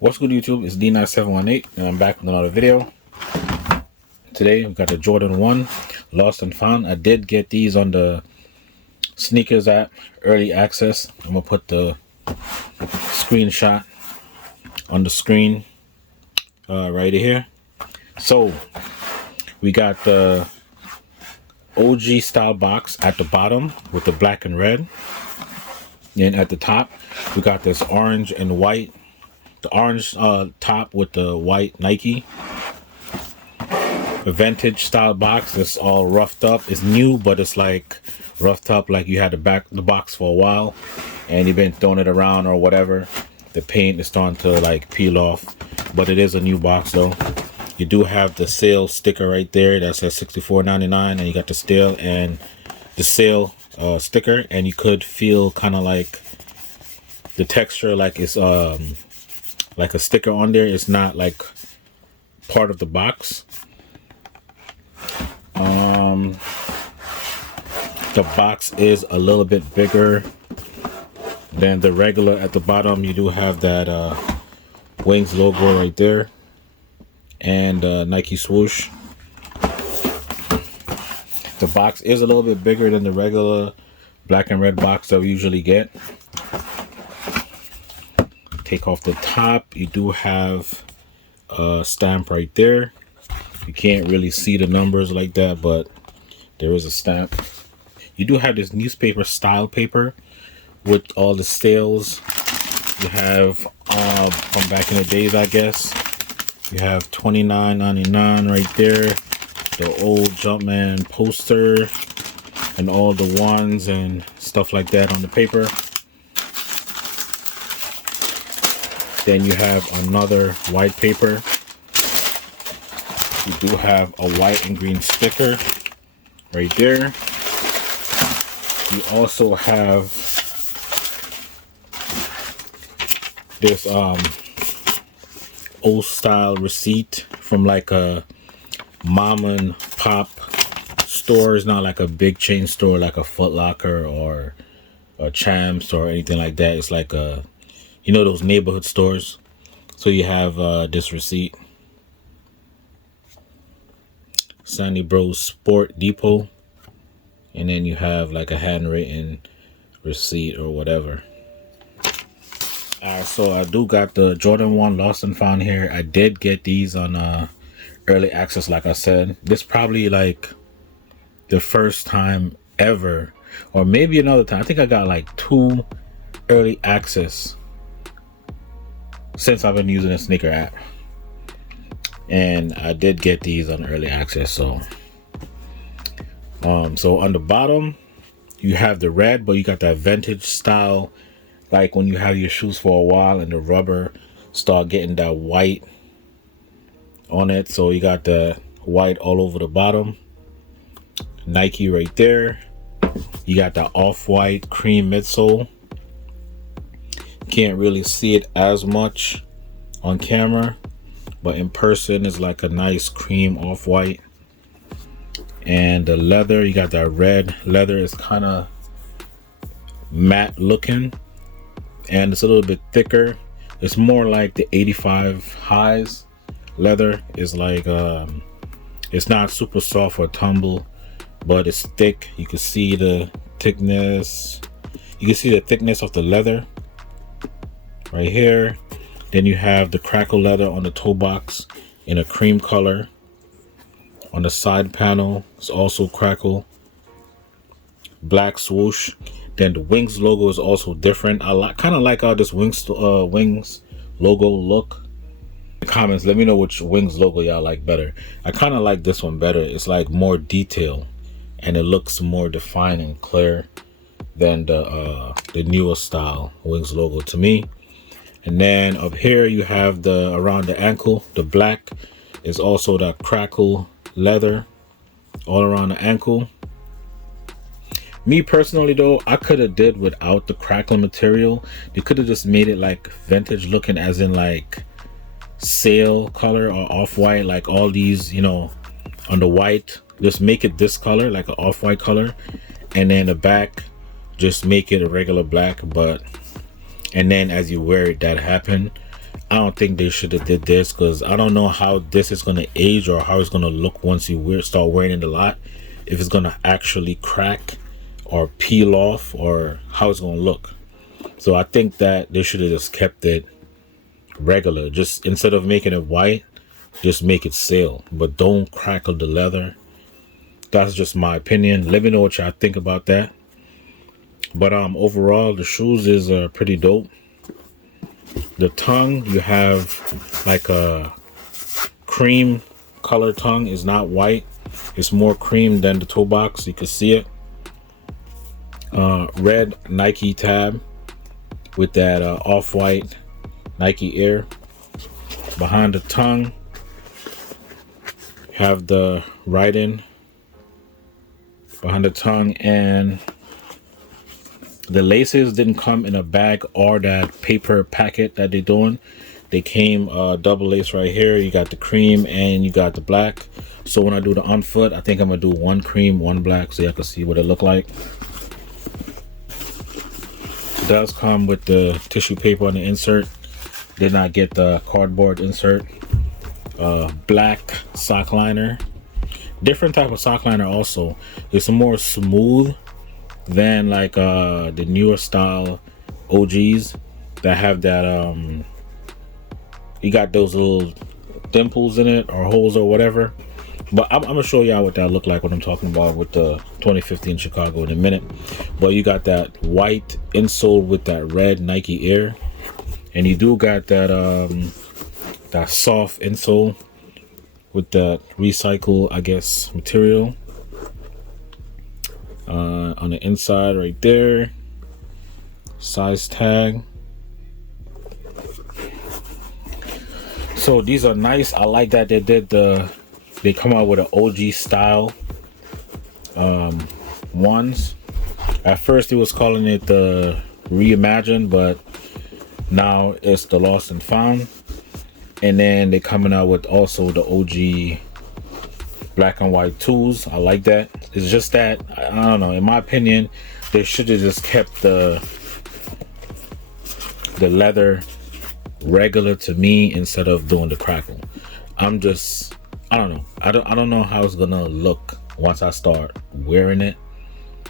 What's good, YouTube? It's D9718 and I'm back with another video. Today we've got the Jordan 1 Lost and Found. I did get these on the sneakers app, early access. I'm gonna put the screenshot on the screen right here. So we got the OG style box at the bottom with the black and red, and at the top we got this orange and white. The orange top with the white Nike. A vintage style box that's all roughed up. It's new, but it's like roughed up, like you had the box for a while and you've been throwing it around or whatever. The paint is starting to like peel off, but it is a new box though. You do have the sale sticker right there that says $64.99, and you got the sale and the sale sticker, and you could feel kind of like the texture, like it's like a sticker on there. It's not like part of the box. The box is a little bit bigger than the regular. At the bottom you do have that Wings logo right there and Nike swoosh. The box is a little bit bigger than the regular black and red box that we usually get. Take off the top, you do have a stamp right there. You can't really see the numbers like that, but there is a stamp. You do have this newspaper style paper with all the sales. You have from back in the days, I guess. You have $29.99 right there. The old Jumpman poster and all the ones and stuff like that on the paper. Then you have another white paper. You do have a white and green sticker right there. You also have this old style receipt from like a mom and pop store. It's not like a big chain store like a Foot Locker or a Champs or anything like that. It's like a, you know, those neighborhood stores. So you have this receipt. Sandy Bros Sport Depot. And then you have like a handwritten receipt or whatever. Alright, so I do got the Jordan 1 Lost and Found here. I did get these on early access, like I said. This probably like the first time ever, or maybe another time. I think I got like 2 early access since I've been using the sneaker app. And I did get these on early access. So on the bottom you have the red, but you got that vintage style, like when you have your shoes for a while and the rubber start getting that white on it. So you got the white all over the bottom. Nike right there. You got the off-white cream midsole. Can't really see it as much on camera, but in person it's like a nice cream off-white. And the leather, you got that red leather. Is kind of matte looking, and it's a little bit thicker. It's more like the 85 highs leather. Is like it's not super soft or tumble, but it's thick. You can see the thickness. You can see the thickness of the leather right here. Then you have the crackle leather on the toe box in a cream color. On the side panel, it's also crackle. Black swoosh. Then the Wings logo is also different. I kind of like how this Wings logo look. In the comments, let me know which Wings logo y'all like better. I kind of like this one better. It's like more detail, and it looks more defined and clear than the newer style Wings logo to me. And then up here you have the around the ankle, the black is also that crackle leather all around the ankle. Me personally though, I could have did without the crackling material. They could have just made it like vintage looking, as in like sale color or off-white, like all these, you know, on the white, just make it this color, like an off-white color, and then the back just make it a regular black. But and then as you wear it, that happen. I don't think they should have did this, because I don't know how this is going to age or how it's going to look once you start wearing it a lot. If it's going to actually crack or peel off, or how it's going to look. So I think that they should have just kept it regular. Just instead of making it white, just make it sail, but don't crackle the leather. That's just my opinion. Let me know what y'all think about that. But overall, the shoes is pretty dope. The tongue, you have like a cream color tongue. Is not white. It's more cream than the toe box. You can see it. Red Nike tab with that off-white Nike Air. Behind the tongue, have the writing behind the tongue, and the laces didn't come in a bag or that paper packet that they're doing. They came double lace right here. You got the cream and you got the black. So when I do the on foot, I think I'm gonna do one cream, one black, so y'all can see what it look like. It does come with the tissue paper on the insert. Did not get the cardboard insert. Black sock liner. Different type of sock liner also. It's more smooth than like the newer style OGs that have that you got those little dimples in it or holes or whatever. But I'm gonna show y'all what that look like when I'm talking about with the 2015 Chicago in a minute. But you got that white insole with that red Nike Air, and you do got that that soft insole with that recycle, I guess, material on the inside right there. Size tag. So these are nice. I like that they come out with an OG style ones. At first it was calling it the Reimagined, but now it's the Lost and Found. And then they're coming out with also the OG black and white tools. I like that. It's just that, I don't know, in my opinion, they should have just kept the leather regular to me instead of doing the crackle. I don't know. I don't know how it's gonna look once I start wearing it,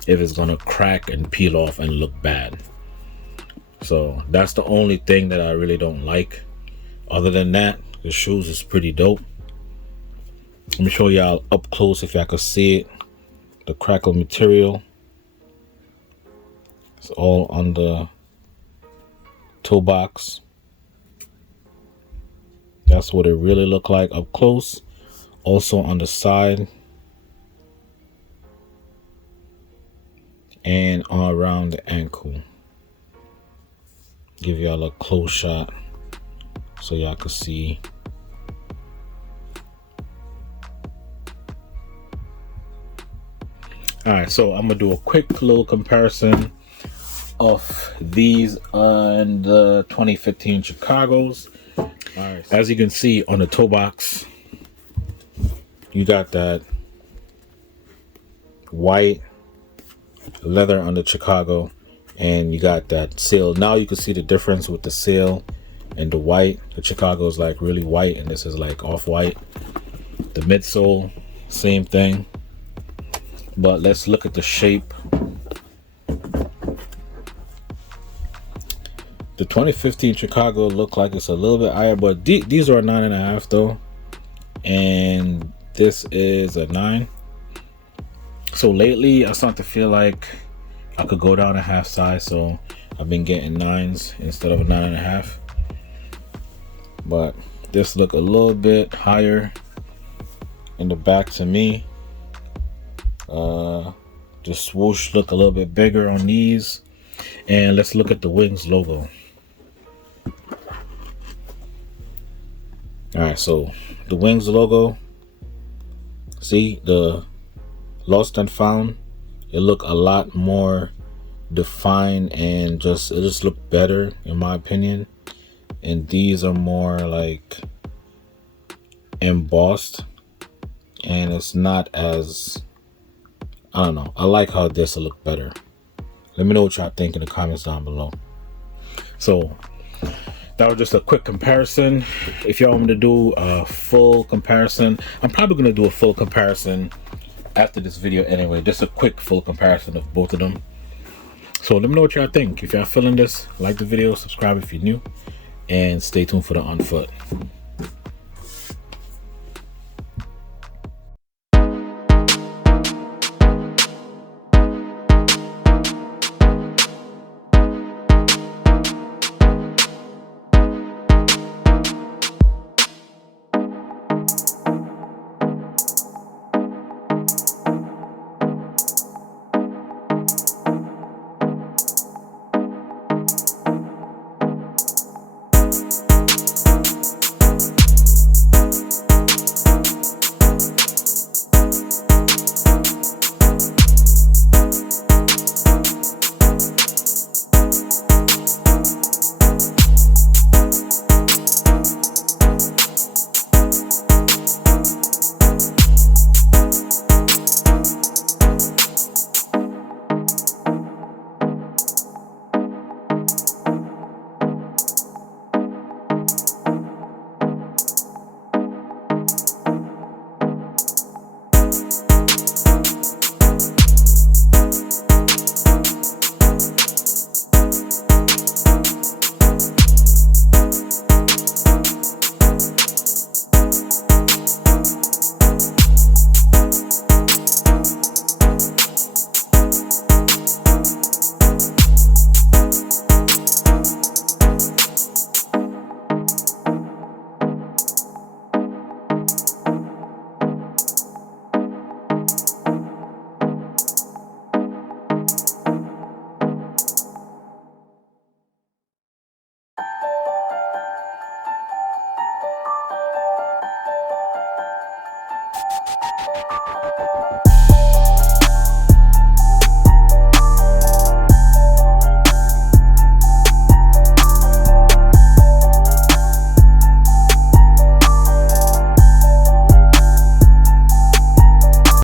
if it's gonna crack and peel off and look bad. So that's the only thing that I really don't like. Other than that, the shoes is pretty dope. Let me show y'all up close if y'all can see it. The crackle material. It's all on the toe box. That's what it really look like up close. Also on the side. And all around the ankle. Give y'all a close shot so y'all can see. All right, so I'm gonna do a quick little comparison of these and the 2015 Chicago's. All right, as you can see on the toe box, you got that white leather on the Chicago, and you got that sail. Now you can see the difference with the sail and the white. The Chicago is like really white, and this is like off-white. The midsole, same thing. But let's look at the shape. The 2015 Chicago look like it's a little bit higher, but these are a 9.5 though, and this is a 9. So lately I start to feel like I could go down a half size, so I've been getting 9s instead of a 9.5. But this look a little bit higher in the back to me. The swoosh look a little bit bigger on these. And let's look at the Wings logo. Alright, so the Wings logo, see the Lost and Found, it look a lot more defined, and it just look better in my opinion. And these are more like embossed, and it's not as, I don't know, I like how this will look better. Let me know what y'all think in the comments down below. So that was just a quick comparison. If y'all want me to do a full comparison, I'm probably going to do a full comparison after this video anyway. Just a quick full comparison of both of them. So let me know what y'all think. If y'all feeling this, like the video, subscribe if you're new, and stay tuned for the On Foot.